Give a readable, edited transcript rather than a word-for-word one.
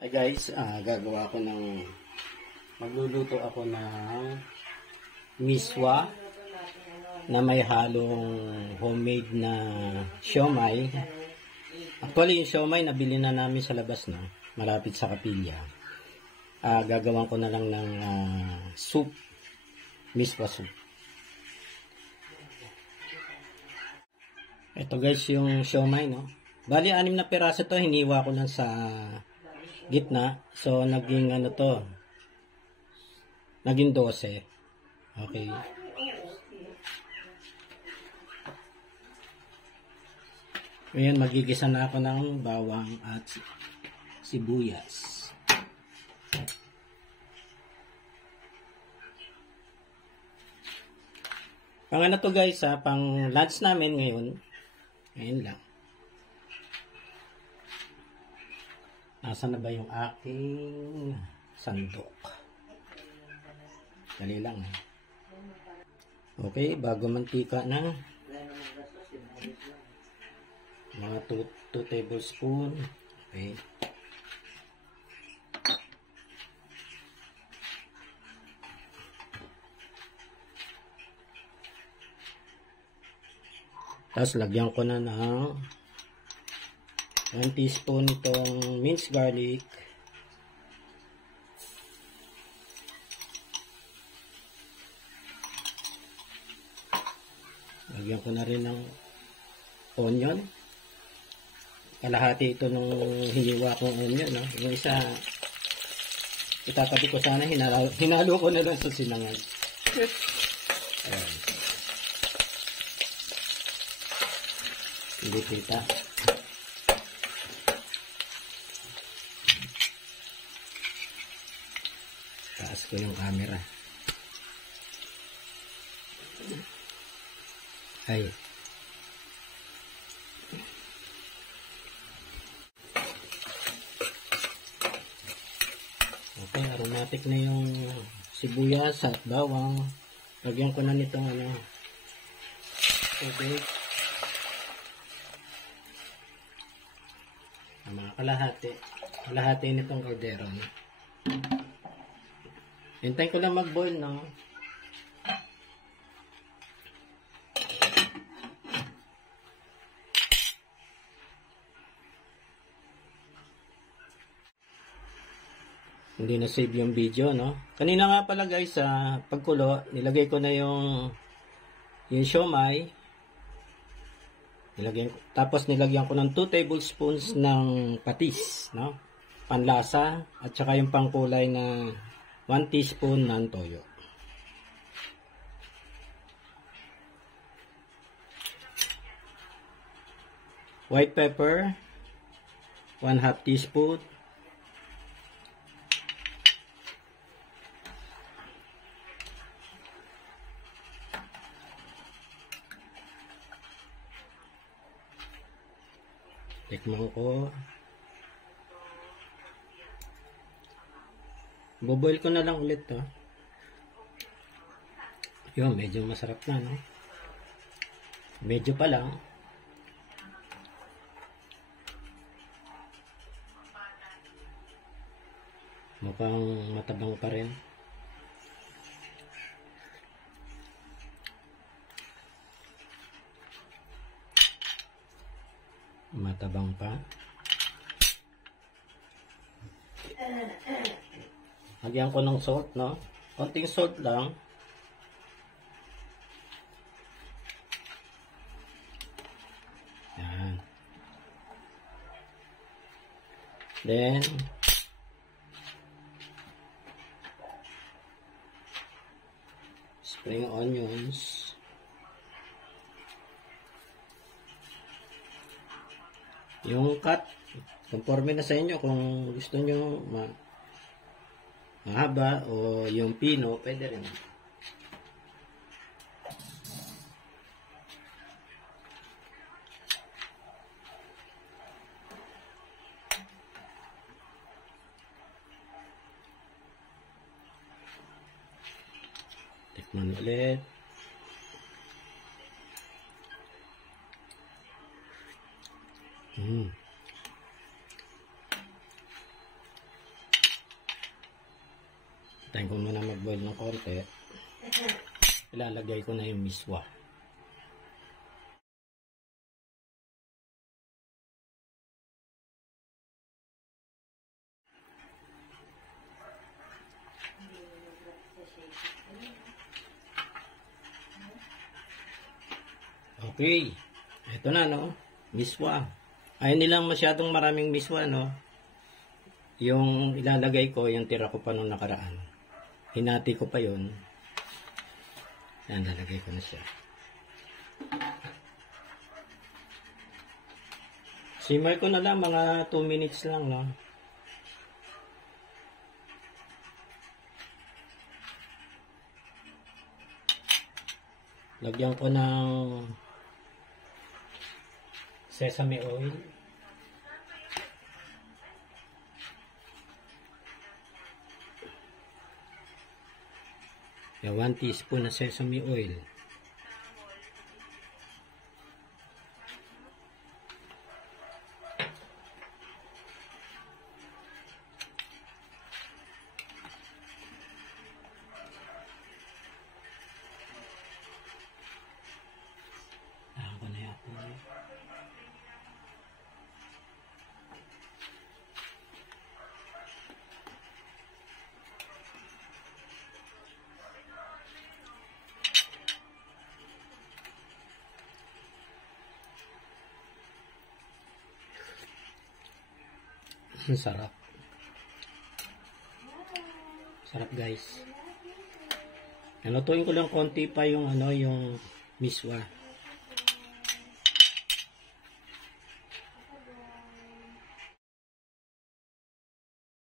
Hi guys, magluluto ako ng miswa na may halong homemade na siomay. Actually, yung siomay nabili na namin sa labas na, malapit sa Kapilya. Gagawan ko na lang ng soup, miswa soup. Ito guys yung siomay, no? Bali, 6 na piraso to, hiniwa ko lang sa gitna. So, naging ano to? Naging 12. Okay. Ngayon, magigisa na ako ng bawang at sibuyas. Pang ano to guys pang lunch namin ngayon. Ngayon lang. Nasaan na ba yung aking sandok? Dali lang. Okay, bago mantika na. Mga 2 tablespoon. Okay. Tapos lagyan ko na ng 1 teaspoon itong minced garlic. Lagyan ko na rin ng onion. Kalahati ito nung hiniwa kong onion, no? Yung isa, itatabi ko sana, hinalo ko na lang sa sinangag. Ayan. Hindi kita. Taas ko yung camera. Ay. Okay, aromatic na yung sibuyas at bawang. Lagyan ko na nitong tubig. Mga kalahati nitong kaldero. Hintayin ko lang mag-boil, no? Hindi na save yung video, no? Kanina nga pala guys, pagkulo, nilagay ko na yung siomay. Tapos nilagyan ko ng 2 tablespoons ng patis, no? Panlasa, at saka yung pangkulay na 1 teaspoon ng toyo. White pepper, 1/2 teaspoon. Tikman ko. Boboil ko na lang ulit to. Yun, medyo masarap na, no? Medyo pa lang. Mukhang matabang pa rin. Matabang pa. Lagyan ko ng salt, no? Konting salt lang. Yan. Then, spring onions. Yung cut, conforme na sa inyo kung gusto nyo mahaba o yung pino, pwede rin. Tikman ulit. Tayo ko muna mag-boil ng konti. Ilalagay ko na yung miswa. Okay. Ito na, no? Miswa. Ayaw nilang masyadong maraming miswa, no? Yung ilalagay ko, yung tira ko pa nung nakaraan. Hinati ko pa yun. Yan, lalagay ko na siya. Simmer ko na lang, mga 2 minutes lang, no? Lagyan ko ng sesame oil. Yan, 1 teaspoon na sesame oil. Ako na yan. Ang sarap. Sarap, guys. Nalutuin ko lang konti pa yung yung miswa.